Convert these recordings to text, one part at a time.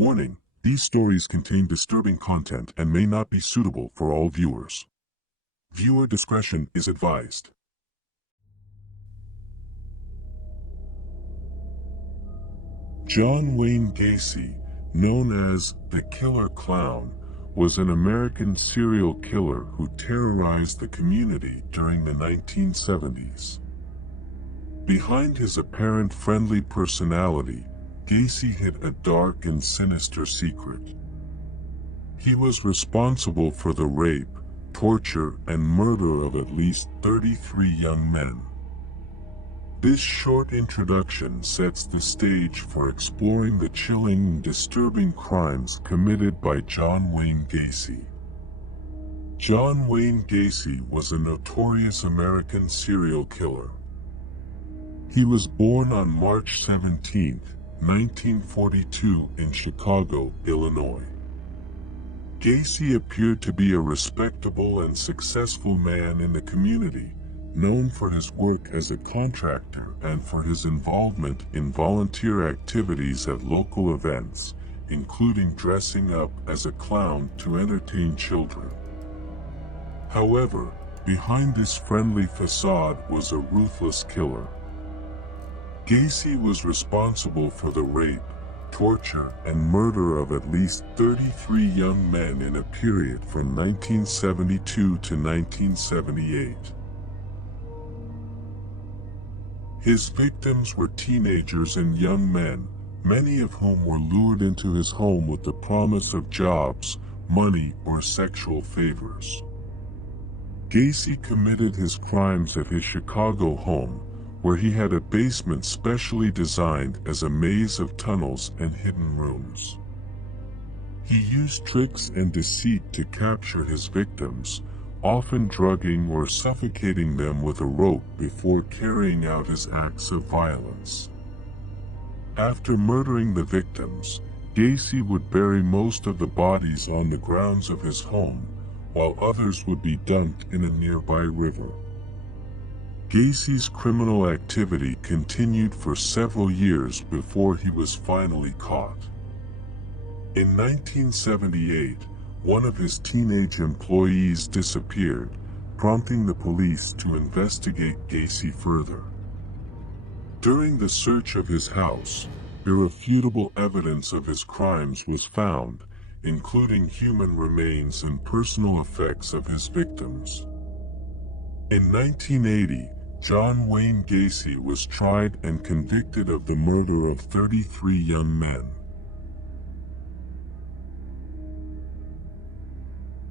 Warning: these stories contain disturbing content and may not be suitable for all viewers. Viewer discretion is advised. John Wayne Gacy, known as the Killer Clown, was an American serial killer who terrorized the community during the 1970s. Behind his apparent friendly personality, Gacy hid a dark and sinister secret. He was responsible for the rape, torture, and murder of at least 33 young men. This short introduction sets the stage for exploring the chilling and disturbing crimes committed by John Wayne Gacy. John Wayne Gacy was a notorious American serial killer. He was born on March 17, 1942 in Chicago, Illinois. Gacy appeared to be a respectable and successful man in the community, known for his work as a contractor and for his involvement in volunteer activities at local events, including dressing up as a clown to entertain children. However, behind this friendly facade was a ruthless killer. Gacy was responsible for the rape, torture, and murder of at least 33 young men in a period from 1972 to 1978. His victims were teenagers and young men, many of whom were lured into his home with the promise of jobs, money, or sexual favors. Gacy committed his crimes at his Chicago home, where he had a basement specially designed as a maze of tunnels and hidden rooms. He used tricks and deceit to capture his victims, often drugging or suffocating them with a rope before carrying out his acts of violence. After murdering the victims, Gacy would bury most of the bodies on the grounds of his home, while others would be dumped in a nearby river. Gacy's criminal activity continued for several years before he was finally caught. In 1978, one of his teenage employees disappeared, prompting the police to investigate Gacy further. During the search of his house, irrefutable evidence of his crimes was found, including human remains and personal effects of his victims. In 1980, John Wayne Gacy was tried and convicted of the murder of 33 young men.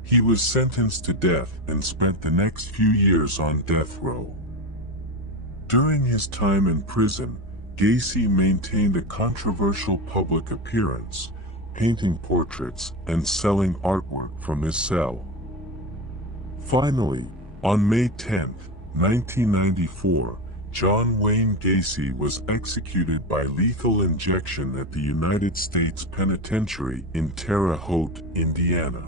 He was sentenced to death and spent the next few years on death row. During his time in prison, Gacy maintained a controversial public appearance, painting portraits and selling artwork from his cell. Finally, on May 10, 1994, John Wayne Gacy was executed by lethal injection at the United States Penitentiary in Terre Haute, Indiana.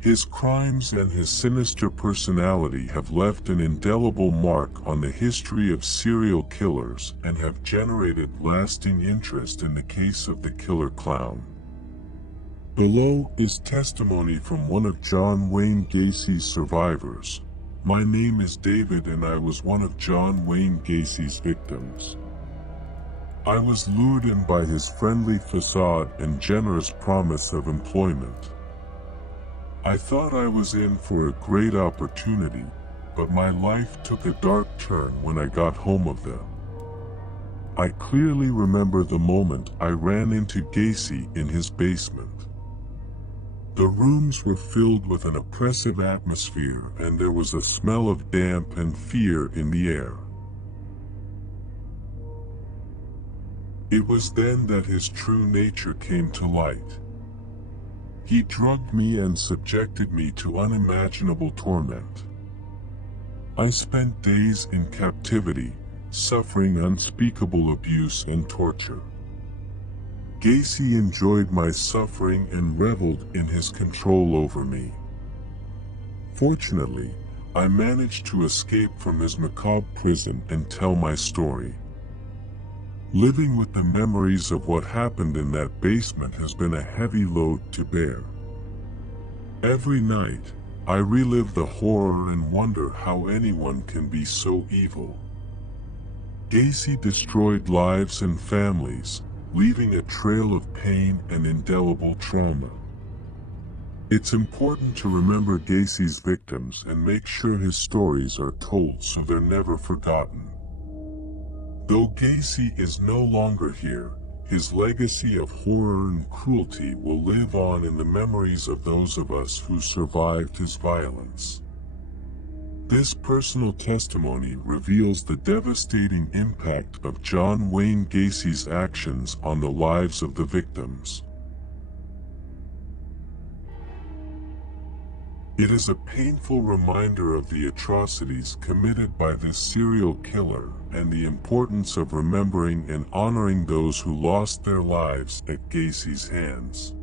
His crimes and his sinister personality have left an indelible mark on the history of serial killers and have generated lasting interest in the case of the Killer Clown. Below is testimony from one of John Wayne Gacy's survivors. "My name is David and I was one of John Wayne Gacy's victims. I was lured in by his friendly facade and generous promise of employment. I thought I was in for a great opportunity, but my life took a dark turn when I got home of them. I clearly remember the moment I ran into Gacy in his basement. The rooms were filled with an oppressive atmosphere and there was a smell of damp and fear in the air. It was then that his true nature came to light. He drugged me and subjected me to unimaginable torment. I spent days in captivity, suffering unspeakable abuse and torture. Gacy enjoyed my suffering and reveled in his control over me. Fortunately, I managed to escape from his macabre prison and tell my story. Living with the memories of what happened in that basement has been a heavy load to bear. Every night, I relive the horror and wonder how anyone can be so evil. Gacy destroyed lives and families, leaving a trail of pain and indelible trauma. It's important to remember Gacy's victims and make sure his stories are told so they're never forgotten. Though Gacy is no longer here, his legacy of horror and cruelty will live on in the memories of those of us who survived his violence. This personal testimony reveals the devastating impact of John Wayne Gacy's actions on the lives of the victims. It is a painful reminder of the atrocities committed by this serial killer and the importance of remembering and honoring those who lost their lives at Gacy's hands.